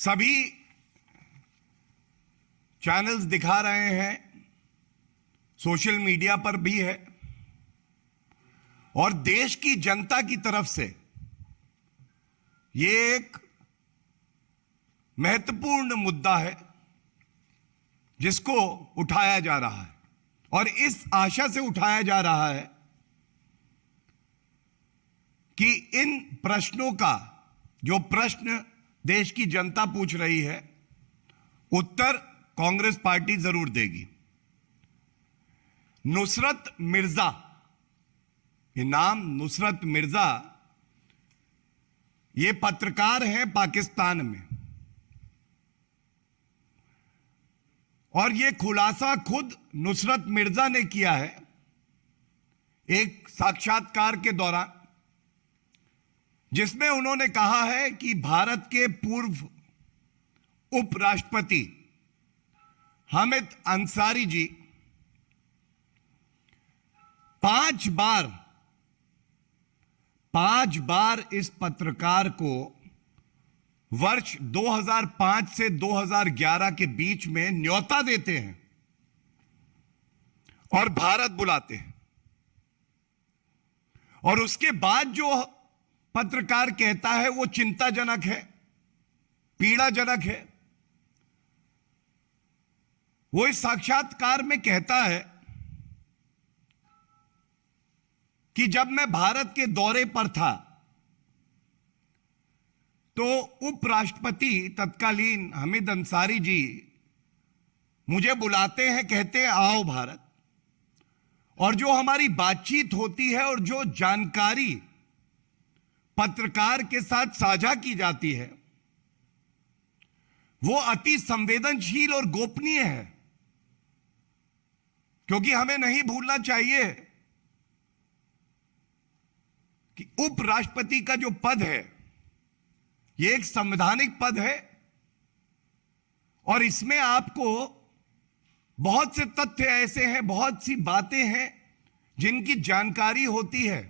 सभी चैनल्स दिखा रहे हैं, सोशल मीडिया पर भी है और देश की जनता की तरफ से ये एक महत्वपूर्ण मुद्दा है जिसको उठाया जा रहा है और इस आशा से उठाया जा रहा है कि इन प्रश्नों का जो प्रश्न देश की जनता पूछ रही है उत्तर कांग्रेस पार्टी जरूर देगी। नुसरत मिर्जा, ये नाम नुसरत मिर्जा, ये पत्रकार हैं पाकिस्तान में और ये खुलासा खुद नुसरत मिर्जा ने किया है एक साक्षात्कार के दौरान, जिसमें उन्होंने कहा है कि भारत के पूर्व उपराष्ट्रपति हामिद अंसारी जी 5 बार इस पत्रकार को वर्ष 2005 से 2011 के बीच में न्योता देते हैं और भारत बुलाते हैं और उसके बाद जो पत्रकार कहता है वो चिंताजनक है, पीड़ाजनक है। वो इस साक्षात्कार में कहता है कि जब मैं भारत के दौरे पर था तो उपराष्ट्रपति तत्कालीन हामिद अंसारी जी मुझे बुलाते हैं, कहते हैं आओ भारत, और जो हमारी बातचीत होती है और जो जानकारी पत्रकार के साथ साझा की जाती है वो अति संवेदनशील और गोपनीय है, क्योंकि हमें नहीं भूलना चाहिए कि उपराष्ट्रपति का जो पद है यह एक संवैधानिक पद है और इसमें आपको बहुत से तथ्य ऐसे हैं, बहुत सी बातें हैं जिनकी जानकारी होती है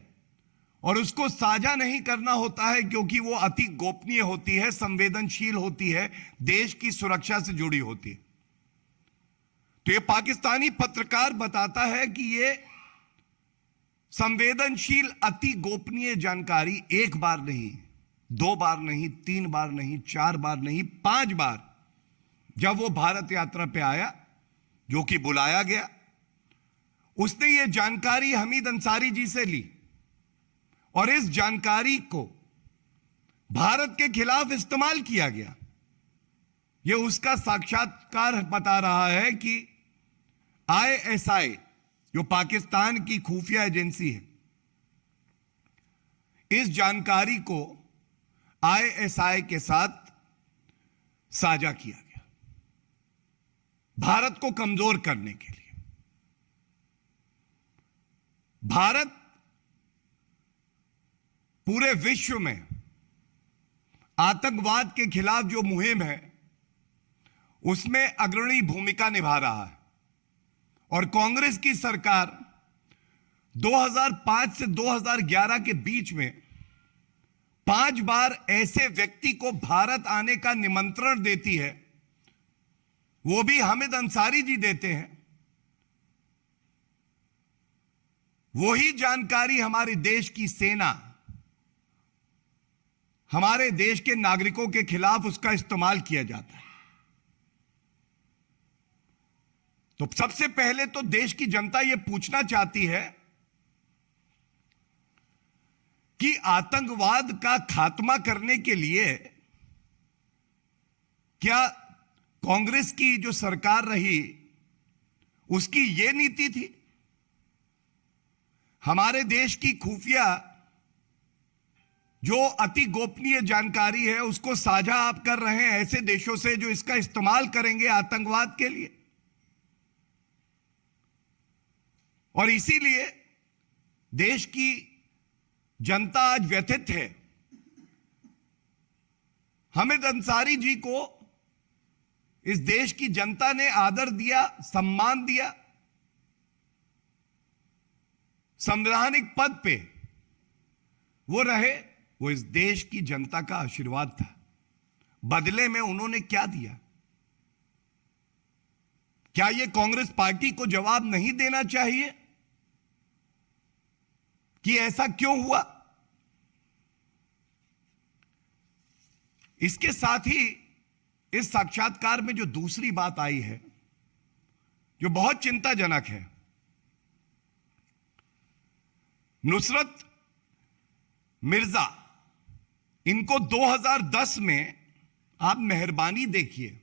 और उसको साझा नहीं करना होता है क्योंकि वो अति गोपनीय होती है, संवेदनशील होती है, देश की सुरक्षा से जुड़ी होती है। तो ये पाकिस्तानी पत्रकार बताता है कि ये संवेदनशील अति गोपनीय जानकारी 1 बार नहीं, 2 बार नहीं, 3 बार नहीं, 4 बार नहीं, 5 बार जब वो भारत यात्रा पे आया, जो कि बुलाया गया, उसने ये जानकारी हामिद अंसारी जी से ली और इस जानकारी को भारत के खिलाफ इस्तेमाल किया गया। यह उसका साक्षात्कार बता रहा है कि आईएसआई, जो पाकिस्तान की खुफिया एजेंसी है, इस जानकारी को आईएसआई के साथ साझा किया गया भारत को कमजोर करने के लिए। भारत पूरे विश्व में आतंकवाद के खिलाफ जो मुहिम है उसमें अग्रणी भूमिका निभा रहा है और कांग्रेस की सरकार 2005 से 2011 के बीच में 5 बार ऐसे व्यक्ति को भारत आने का निमंत्रण देती है, वो भी हामिद अंसारी जी देते हैं। वही जानकारी हमारे देश की सेना, हमारे देश के नागरिकों के खिलाफ उसका इस्तेमाल किया जाता है। तो सबसे पहले तो देश की जनता यह पूछना चाहती है कि आतंकवाद का खात्मा करने के लिए क्या कांग्रेस की जो सरकार रही उसकी यह नीति थी? हमारे देश की खुफिया जो अति गोपनीय जानकारी है उसको साझा आप कर रहे हैं ऐसे देशों से जो इसका इस्तेमाल करेंगे आतंकवाद के लिए, और इसीलिए देश की जनता आज व्यथित है। हामिद अंसारी जी को इस देश की जनता ने आदर दिया, सम्मान दिया, संवैधानिक पद पे वो रहे, वो इस देश की जनता का आशीर्वाद था। बदले में उन्होंने क्या दिया? क्या यह कांग्रेस पार्टी को जवाब नहीं देना चाहिए कि ऐसा क्यों हुआ? इसके साथ ही इस साक्षात्कार में जो दूसरी बात आई है, जो बहुत चिंताजनक है, नुसरत मिर्जा, इनको 2010 में आप मेहरबानी देखिए,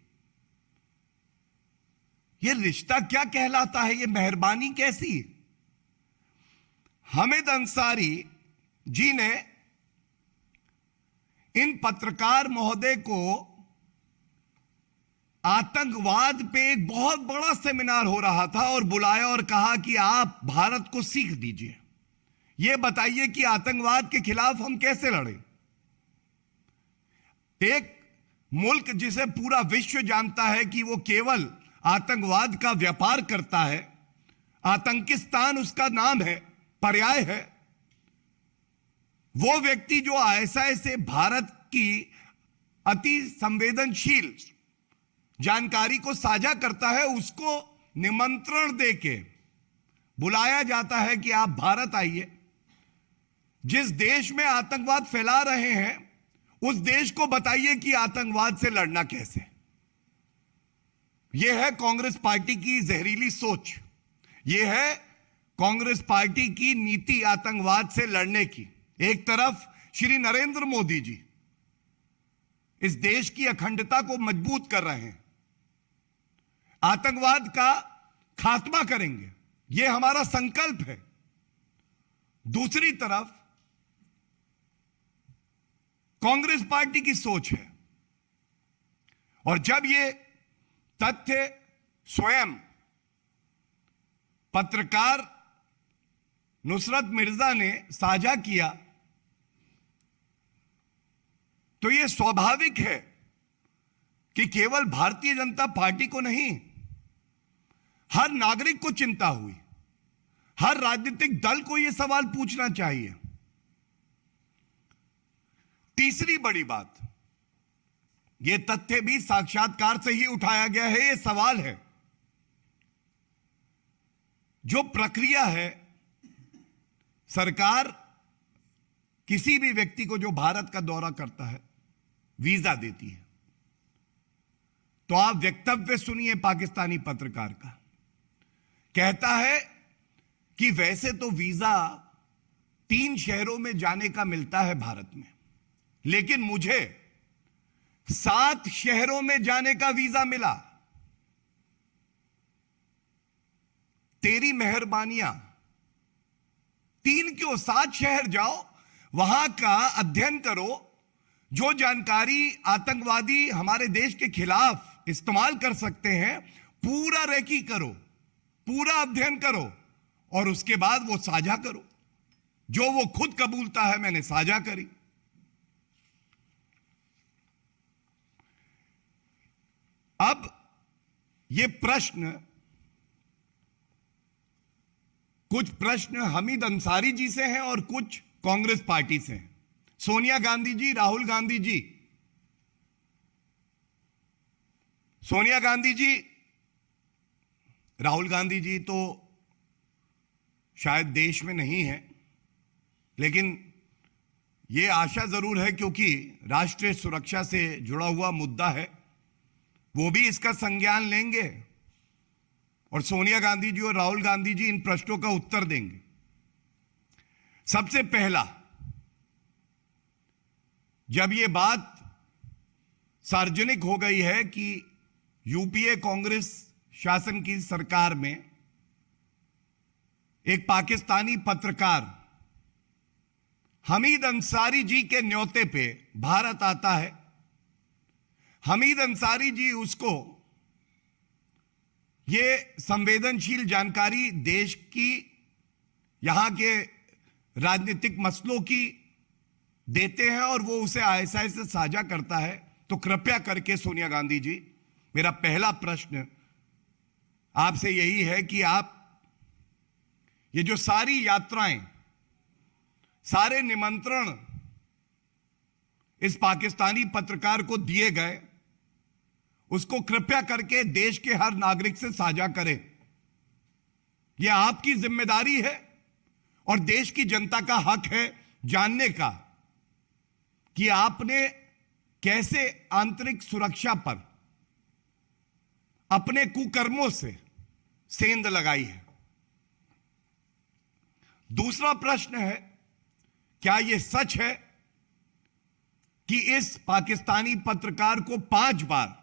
यह रिश्ता क्या कहलाता है? यह मेहरबानी कैसी? हामिद अंसारी जी ने इन पत्रकार महोदय को आतंकवाद पे एक बहुत बड़ा सेमिनार हो रहा था और बुलाया और कहा कि आप भारत को सीख दीजिए, यह बताइए कि आतंकवाद के खिलाफ हम कैसे लड़ें। एक मुल्क जिसे पूरा विश्व जानता है कि वो केवल आतंकवाद का व्यापार करता है, आतंकिस्तान उसका नाम है, पर्याय है, वो व्यक्ति जो आईएसआई से भारत की अति संवेदनशील जानकारी को साझा करता है, उसको निमंत्रण देके बुलाया जाता है कि आप भारत आइए, जिस देश में आतंकवाद फैला रहे हैं उस देश को बताइए कि आतंकवाद से लड़ना कैसे। यह है कांग्रेस पार्टी की जहरीली सोच, यह है कांग्रेस पार्टी की नीति आतंकवाद से लड़ने की। एक तरफ श्री नरेंद्र मोदी जी इस देश की अखंडता को मजबूत कर रहे हैं, आतंकवाद का खात्मा करेंगे, यह हमारा संकल्प है। दूसरी तरफ कांग्रेस पार्टी की सोच है, और जब यह तथ्य स्वयं पत्रकार नुसरत मिर्जा ने साझा किया, तो यह स्वाभाविक है कि केवल भारतीय जनता पार्टी को नहीं, हर नागरिक को चिंता हुई, हर राजनीतिक दल को यह सवाल पूछना चाहिए। तीसरी बड़ी बात, यह तथ्य भी साक्षात्कार से ही उठाया गया है, यह सवाल है, जो प्रक्रिया है, सरकार किसी भी व्यक्ति को जो भारत का दौरा करता है वीजा देती है, तो आप वक्तव्य सुनिए पाकिस्तानी पत्रकार का, कहता है कि वैसे तो वीजा 3 शहरों में जाने का मिलता है भारत में, लेकिन मुझे 7 शहरों में जाने का वीजा मिला। तेरी मेहरबानियां, 3 क्यों, 7 शहर जाओ, वहां का अध्ययन करो, जो जानकारी आतंकवादी हमारे देश के खिलाफ इस्तेमाल कर सकते हैं, पूरा रेकी करो, पूरा अध्ययन करो, और उसके बाद वो साझा करो। जो वो खुद कबूलता है मैंने साझा करी। अब ये प्रश्न, कुछ प्रश्न हामिद अंसारी जी से हैं और कुछ कांग्रेस पार्टी से हैं। सोनिया गांधी जी, राहुल गांधी जी, सोनिया गांधी जी, राहुल गांधी जी तो शायद देश में नहीं है, लेकिन यह आशा जरूर है क्योंकि राष्ट्रीय सुरक्षा से जुड़ा हुआ मुद्दा है, वो भी इसका संज्ञान लेंगे, और सोनिया गांधी जी और राहुल गांधी जी इन प्रश्नों का उत्तर देंगे। सबसे पहला, जब यह बात सार्वजनिक हो गई है कि यूपीए कांग्रेस शासन की सरकार में एक पाकिस्तानी पत्रकार हामिद अंसारी जी के न्योते पे भारत आता है, हामिद अंसारी जी उसको ये संवेदनशील जानकारी देश की, यहां के राजनीतिक मसलों की देते हैं और वो उसे आईएसआई से साझा करता है। तो कृपया करके सोनिया गांधी जी, मेरा पहला प्रश्न आपसे यही है कि आप ये जो सारी यात्राएं, सारे निमंत्रण इस पाकिस्तानी पत्रकार को दिए गए, उसको कृपया करके देश के हर नागरिक से साझा करें। यह आपकी जिम्मेदारी है और देश की जनता का हक है जानने का कि आपने कैसे आंतरिक सुरक्षा पर अपने कुकर्मों से सेंध लगाई है। दूसरा प्रश्न है, क्या यह सच है कि इस पाकिस्तानी पत्रकार को 5 बार,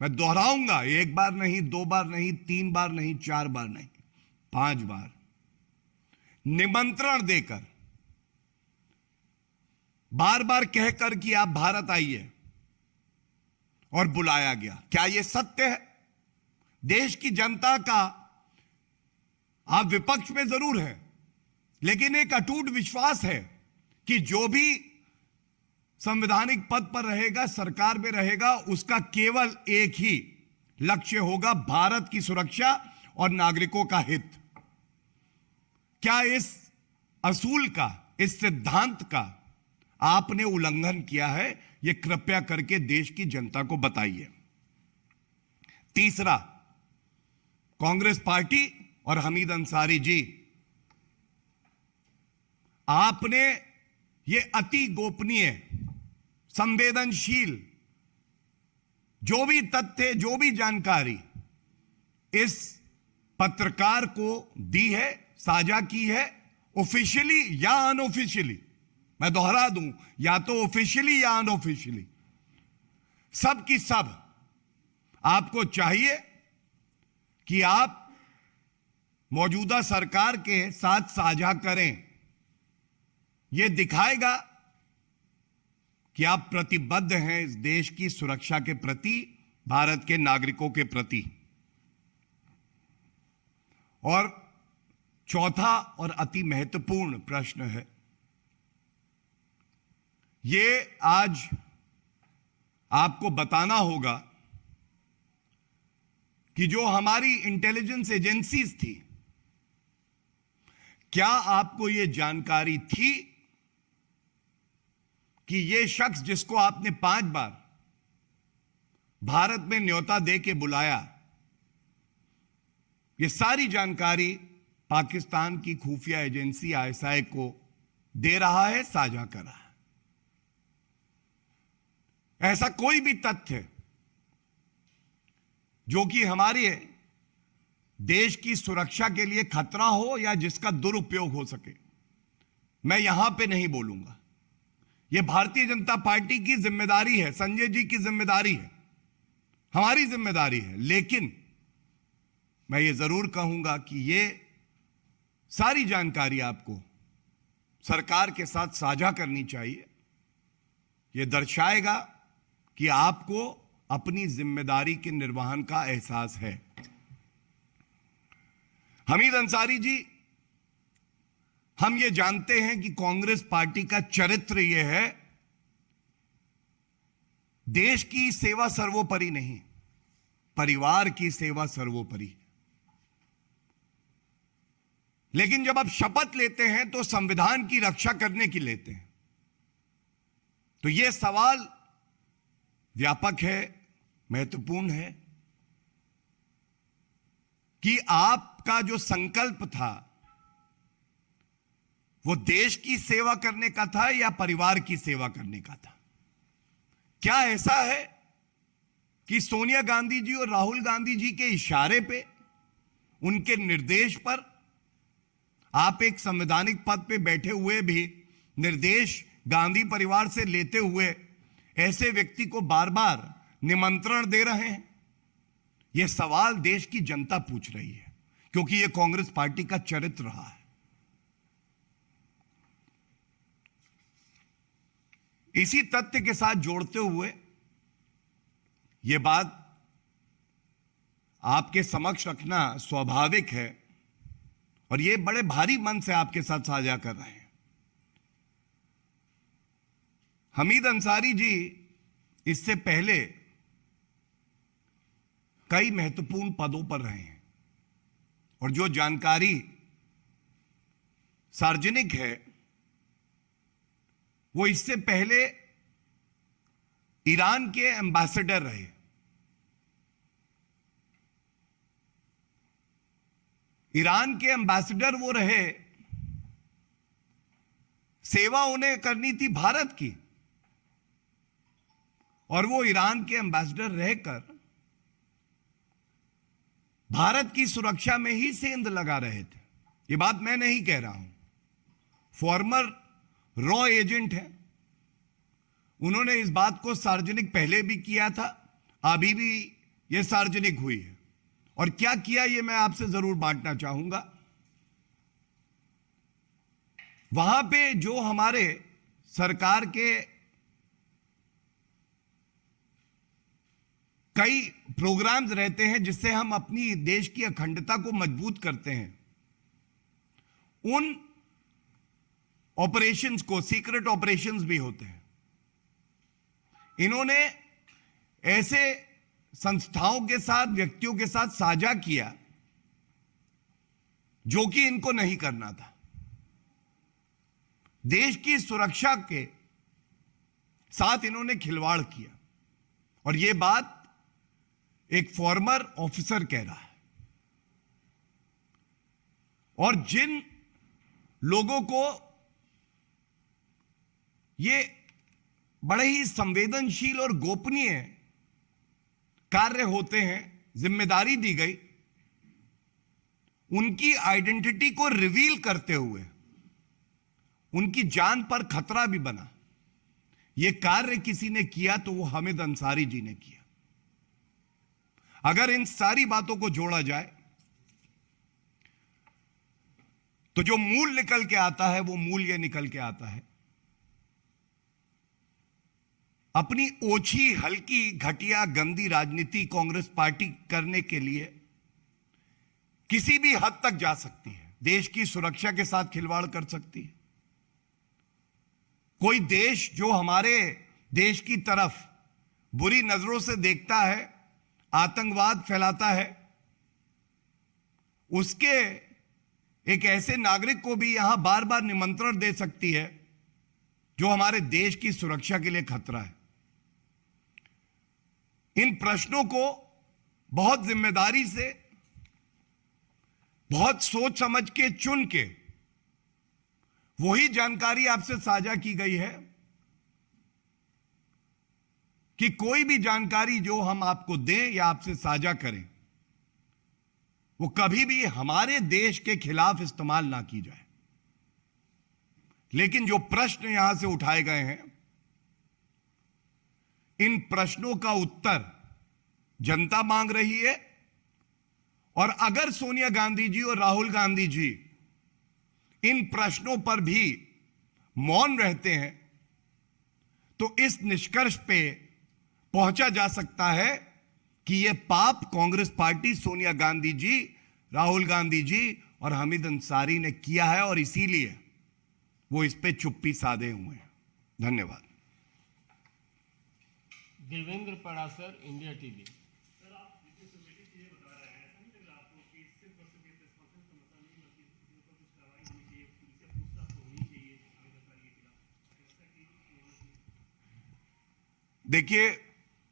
मैं दोहराऊंगा, 1 बार नहीं, 2 बार नहीं, 3 बार नहीं, 4 बार नहीं, 5 बार निमंत्रण देकर, बार बार कहकर कि आप भारत आइए और बुलाया गया? क्या यह सत्य है? देश की जनता का आप विपक्ष में जरूर है, लेकिन एक अटूट विश्वास है कि जो भी संवैधानिक पद पर रहेगा, सरकार में रहेगा, उसका केवल एक ही लक्ष्य होगा, भारत की सुरक्षा और नागरिकों का हित। क्या इस असूल का, इस सिद्धांत का आपने उल्लंघन किया है? यह कृपया करके देश की जनता को बताइए। तीसरा, कांग्रेस पार्टी और हमीद अंसारी जी, आपने ये अति गोपनीय, संवेदनशील जो भी तथ्य, जो भी जानकारी इस पत्रकार को दी है, साझा की है, ऑफिशियली या अनऑफिशियली, मैं दोहरा दूं, या तो ऑफिशियली या अनऑफिशियली, सब की सब आपको चाहिए कि आप मौजूदा सरकार के साथ साझा करें। यह दिखाएगा कि आप प्रतिबद्ध हैं इस देश की सुरक्षा के प्रति, भारत के नागरिकों के प्रति। और चौथा और अति महत्वपूर्ण प्रश्न है, यह आज आपको बताना होगा कि जो हमारी इंटेलिजेंस एजेंसीज थी, क्या आपको यह जानकारी थी कि यह शख्स जिसको आपने 5 बार भारत में न्योता दे के बुलाया, यह सारी जानकारी पाकिस्तान की खुफिया एजेंसी आईएसआई को दे रहा है, साझा कर रहा है? ऐसा कोई भी तथ्य जो कि हमारे देश की सुरक्षा के लिए खतरा हो या जिसका दुरुपयोग हो सके, मैं यहां पे नहीं बोलूंगा। यह भारतीय जनता पार्टी की जिम्मेदारी है, संजय जी की जिम्मेदारी है, हमारी जिम्मेदारी है। लेकिन मैं ये जरूर कहूंगा कि यह सारी जानकारी आपको सरकार के साथ साझा करनी चाहिए। यह दर्शाएगा कि आपको अपनी जिम्मेदारी के निर्वहन का एहसास है। हमीद अंसारी जी, हम ये जानते हैं कि कांग्रेस पार्टी का चरित्र यह है, देश की सेवा सर्वोपरि नहीं, परिवार की सेवा सर्वोपरि। लेकिन जब आप शपथ लेते हैं तो संविधान की रक्षा करने की लेते हैं। तो यह सवाल व्यापक है, महत्वपूर्ण है कि आपका जो संकल्प था वो देश की सेवा करने का था या परिवार की सेवा करने का था? क्या ऐसा है कि सोनिया गांधी जी और राहुल गांधी जी के इशारे पे, उनके निर्देश पर आप एक संवैधानिक पद पे बैठे हुए भी निर्देश गांधी परिवार से लेते हुए ऐसे व्यक्ति को बार बार निमंत्रण दे रहे हैं? यह सवाल देश की जनता पूछ रही है, क्योंकि यह कांग्रेस पार्टी का चरित्र रहा है। इसी तथ्य के साथ जोड़ते हुए यह बात आपके समक्ष रखना स्वाभाविक है और यह बड़े भारी मन से आपके साथ साझा कर रहे हैं। हमीद अंसारी जी इससे पहले कई महत्वपूर्ण पदों पर रहे हैं और जो जानकारी सार्वजनिक है वो इससे पहले ईरान के एम्बेसडर रहे। ईरान के एम्बेसडर वो रहे, सेवा उन्हें करनी थी भारत की, और वो ईरान के एम्बेसडर रहकर भारत की सुरक्षा में ही सेंध लगा रहे थे। ये बात मैं नहीं कह रहा हूं, फॉर्मर रॉ एजेंट है, उन्होंने इस बात को सार्वजनिक पहले भी किया था, अभी भी यह सार्वजनिक हुई है। और क्या किया ये मैं आपसे जरूर बांटना चाहूंगा। वहां पे जो हमारे सरकार के कई प्रोग्राम्स रहते हैं जिससे हम अपनी देश की अखंडता को मजबूत करते हैं, उन ऑपरेशंस को सीक्रेट ऑपरेशंस भी होते हैं। इन्होंने ऐसे संस्थाओं के साथ, व्यक्तियों के साथ साझा किया जो कि इनको नहीं करना था। देश की सुरक्षा के साथ इन्होंने खिलवाड़ किया, और यह बात एक फॉर्मर ऑफिसर कह रहा है। और जिन लोगों को ये बड़े ही संवेदनशील और गोपनीय कार्य होते हैं, जिम्मेदारी दी गई, उनकी आइडेंटिटी को रिवील करते हुए उनकी जान पर खतरा भी बना। यह कार्य किसी ने किया तो वो हामिद अंसारी जी ने किया। अगर इन सारी बातों को जोड़ा जाए तो जो मूल निकल के आता है, वो मूल यह निकल के आता है, अपनी ओछी, हल्की, घटिया, गंदी राजनीति कांग्रेस पार्टी करने के लिए किसी भी हद तक जा सकती है। देश की सुरक्षा के साथ खिलवाड़ कर सकती है। कोई देश जो हमारे देश की तरफ बुरी नजरों से देखता है, आतंकवाद फैलाता है, उसके एक ऐसे नागरिक को भी यहां बार बार निमंत्रण दे सकती है जो हमारे देश की सुरक्षा के लिए खतरा है। इन प्रश्नों को बहुत जिम्मेदारी से, बहुत सोच समझ के चुन के वही जानकारी आपसे साझा की गई है कि कोई भी जानकारी जो हम आपको दें या आपसे साझा करें, वो कभी भी हमारे देश के खिलाफ इस्तेमाल ना की जाए। लेकिन जो प्रश्न यहां से उठाए गए हैं, इन प्रश्नों का उत्तर जनता मांग रही है। और अगर सोनिया गांधी जी और राहुल गांधी जी इन प्रश्नों पर भी मौन रहते हैं तो इस निष्कर्ष पे पहुंचा जा सकता है कि यह पाप कांग्रेस पार्टी, सोनिया गांधी जी, राहुल गांधी जी और हामिद अंसारी ने किया है, और इसीलिए वो इस पे चुप्पी साधे हुए हैं। धन्यवाद। Devendra Parashar, India TV. देखिए,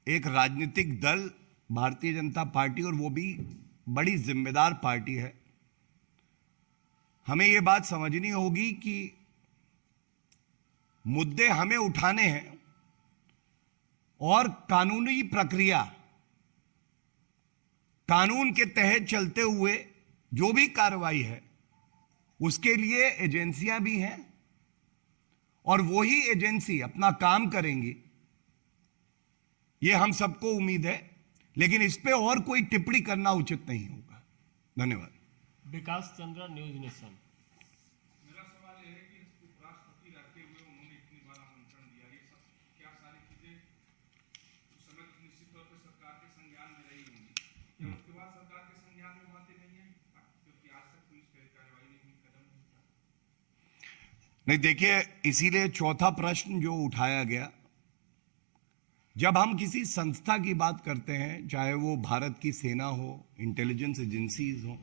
एक राजनीतिक दल भारतीय जनता पार्टी, और वो भी बड़ी जिम्मेदार पार्टी है, हमें यह बात समझनी होगी कि मुद्दे हमें उठाने हैं और कानूनी प्रक्रिया, कानून के तहत चलते हुए जो भी कार्रवाई है उसके लिए एजेंसियां भी हैं, और वही एजेंसी अपना काम करेंगी, ये हम सबको उम्मीद है। लेकिन इस पे और कोई टिप्पणी करना उचित नहीं होगा। धन्यवाद। विकास चंद्रा, न्यूज नेशन। मेरा सवाल यह है कि उपराष्ट्रपति रहते हुए उन्होंने इतनी बार आमंत्रण दिया, ये सब क्या सारी चीजें उस समय तो निश्चित तौर पर सरकार के संज्ञान में रही होंगी, क्या उसके बाद सरकार के संज्ञान में बातें नहीं है? क्योंकि आज तक पुलिस पर कार्रवाई नहीं हुई, कदम नहीं उठा। नहीं, देखिए, इसीलिए चौथा प्रश्न जो उठाया गया, जब हम किसी संस्था की बात करते हैं, चाहे वो भारत की सेना हो, इंटेलिजेंस एजेंसीज हो,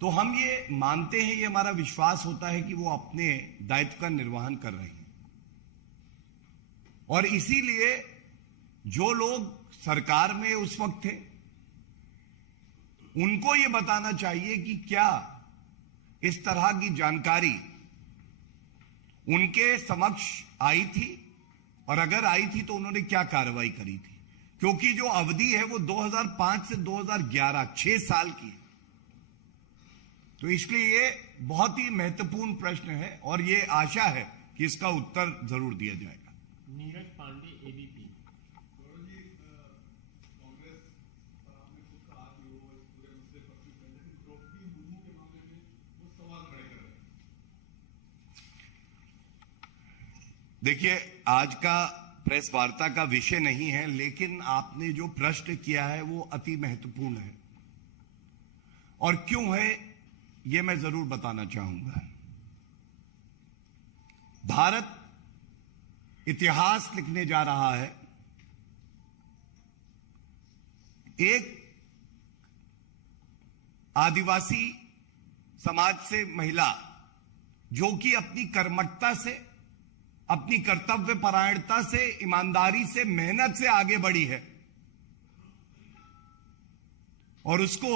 तो हम ये मानते हैं, ये हमारा विश्वास होता है कि वो अपने दायित्व का निर्वहन कर रही हैं। और इसीलिए जो लोग सरकार में उस वक्त थे उनको यह बताना चाहिए कि क्या इस तरह की जानकारी उनके समक्ष आई थी, और अगर आई थी तो उन्होंने क्या कार्रवाई करी थी। क्योंकि जो अवधि है वो 2005 से 2011 6 साल की है। तो इसलिए ये बहुत ही महत्वपूर्ण प्रश्न है और ये आशा है कि इसका उत्तर जरूर दिया जाएगा। नीरज पांडे, एबीपी। देखिए, आज का प्रेस वार्ता का विषय नहीं है, लेकिन आपने जो प्रश्न किया है वो अति महत्वपूर्ण है। और क्यों है ये मैं जरूर बताना चाहूंगा। भारत इतिहास लिखने जा रहा है। एक आदिवासी समाज से महिला जो कि अपनी कर्मठता से, अपनी कर्तव्य परायणता से, ईमानदारी से, मेहनत से आगे बढ़ी है, और उसको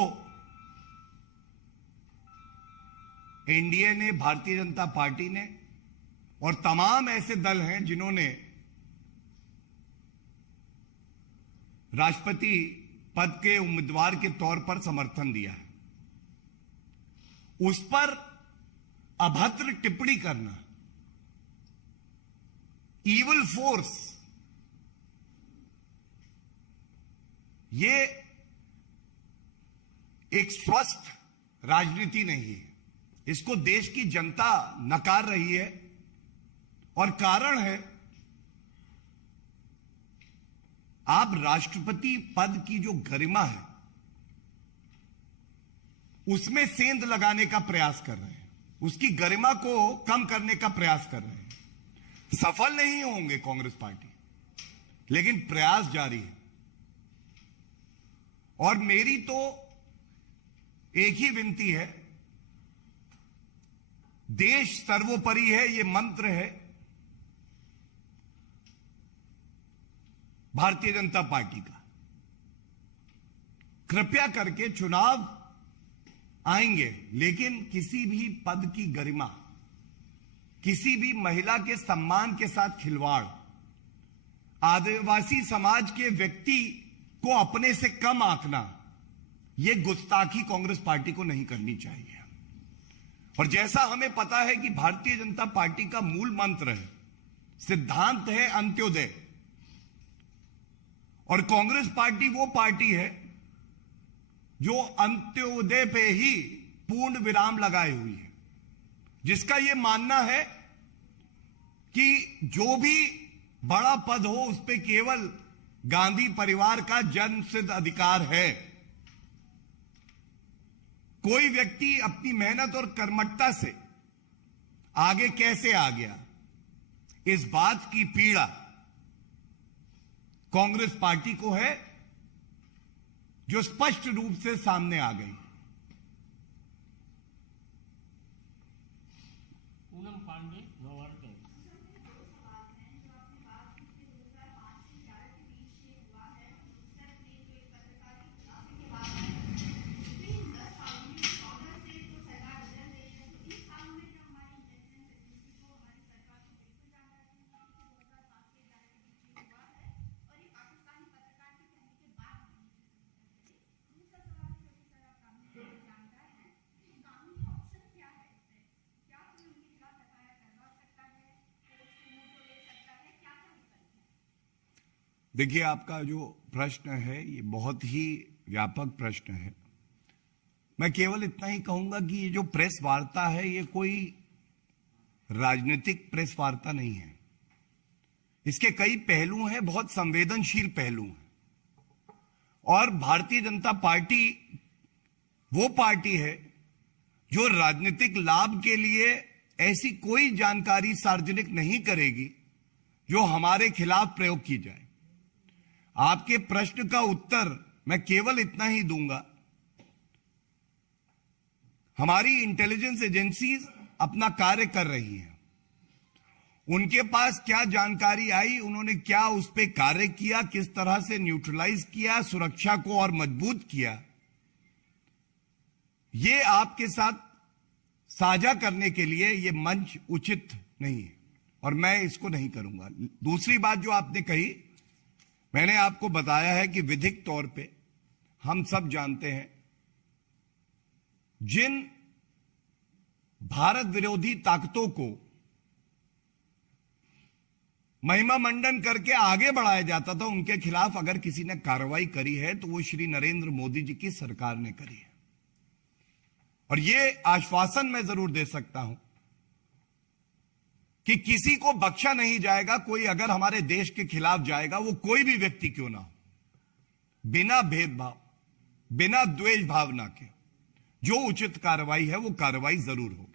एनडीए ने, भारतीय जनता पार्टी ने और तमाम ऐसे दल हैं जिन्होंने राष्ट्रपति पद के उम्मीदवार के तौर पर समर्थन दिया है, उस पर अभद्र टिप्पणी करना, ईवल फोर्स, ये एक स्वस्थ राजनीति नहीं है। इसको देश की जनता नकार रही है, और कारण है आप राष्ट्रपति पद की जो गरिमा है उसमें सेंध लगाने का प्रयास कर रहे हैं, उसकी गरिमा को कम करने का प्रयास कर रहे हैं। सफल नहीं होंगे कांग्रेस पार्टी, लेकिन प्रयास जारी है। और मेरी तो एक ही विनती है, देश सर्वोपरि है, ये मंत्र है भारतीय जनता पार्टी का। कृपया करके चुनाव आएंगे, लेकिन किसी भी पद की गरिमा, किसी भी महिला के सम्मान के साथ खिलवाड़, आदिवासी समाज के व्यक्ति को अपने से कम आंकना, यह गुस्ताखी कांग्रेस पार्टी को नहीं करनी चाहिए। और जैसा हमें पता है कि भारतीय जनता पार्टी का मूल मंत्र है, सिद्धांत है अंत्योदय, और कांग्रेस पार्टी वो पार्टी है जो अंत्योदय पे ही पूर्ण विराम लगाए हुई है, जिसका यह मानना है कि जो भी बड़ा पद हो उस पे केवल गांधी परिवार का जन्मसिद्ध अधिकार है। कोई व्यक्ति अपनी मेहनत और कर्मठता से आगे कैसे आ गया, इस बात की पीड़ा कांग्रेस पार्टी को है, जो स्पष्ट रूप से सामने आ गई। पूनम पांडे, नवभारत टाइम्स। देखिए, आपका जो प्रश्न है ये बहुत ही व्यापक प्रश्न है। मैं केवल इतना ही कहूंगा कि ये जो प्रेस वार्ता है ये कोई राजनीतिक प्रेस वार्ता नहीं है। इसके कई पहलू हैं, बहुत संवेदनशील पहलू हैं। और भारतीय जनता पार्टी वो पार्टी है जो राजनीतिक लाभ के लिए ऐसी कोई जानकारी सार्वजनिक नहीं करेगी जो हमारे खिलाफ प्रयोग की जाए। आपके प्रश्न का उत्तर मैं केवल इतना ही दूंगा, हमारी इंटेलिजेंस एजेंसीज अपना कार्य कर रही हैं। उनके पास क्या जानकारी आई, उन्होंने क्या उस पर कार्य किया, किस तरह से न्यूट्रलाइज किया, सुरक्षा को और मजबूत किया, ये आपके साथ साझा करने के लिए ये मंच उचित नहीं है और मैं इसको नहीं करूंगा। दूसरी बात जो आपने कही, मैंने आपको बताया है कि विधिक तौर पे हम सब जानते हैं जिन भारत विरोधी ताकतों को महिमा मंडन करके आगे बढ़ाया जाता था, उनके खिलाफ अगर किसी ने कार्रवाई करी है तो वो श्री नरेंद्र मोदी जी की सरकार ने करी है। और ये आश्वासन मैं जरूर दे सकता हूं कि किसी को बख्शा नहीं जाएगा। कोई अगर हमारे देश के खिलाफ जाएगा, वो कोई भी व्यक्ति क्यों ना हो, बिना भेदभाव, बिना द्वेष भावना के जो उचित कार्रवाई है वो कार्रवाई जरूर हो।